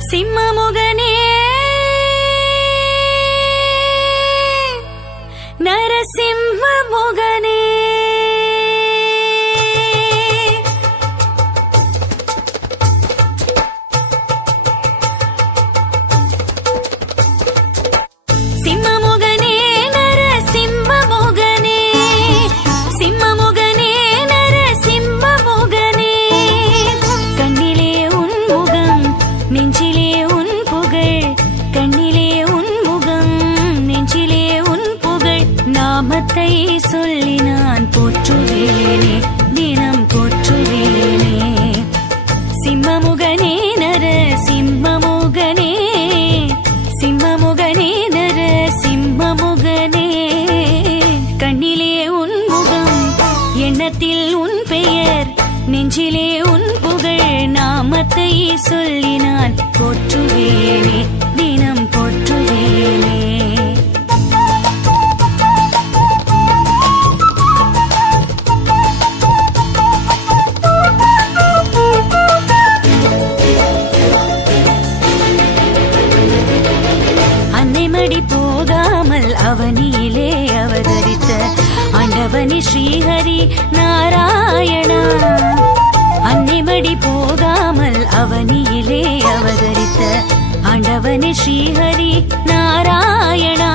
சிம்மமுகனே நரசிம்ம முகனே சிம்மமுகனே நரசிம்ம முகனே சிம்மமுகனே நரசிம்ம முகனே கண்ணிலே உன் முகம் நெஞ்சிலே உன் புகழ் கண்ணிலே உன் முகம் நெஞ்சிலே உன் புகழ் நாமத்தை சொல்லி நான் போற்றுவேனே தினம் போற்றுவேனே சிம்மமுகனே நரசிம்மமுகனே சிம்மமுகனே நரசிம்மமுகனே கண்ணிலே உன் முகம் எண்ணத்தில் உன் பெயர் நெஞ்சிலே உன் புகழ் நாமத்தை சொல்லி நான் போற்றுவேனே தினம் போற்றுவேனே அன்னைமடி போகாமல் அவனியிலே அவதரித்த ஆண்டவனே ஸ்ரீஹரி நாராயணா அன்னைமடி போகாமல் அவனியிலே அவதரித்த ஆண்டவனே ஸ்ரீஹரி நாராயணா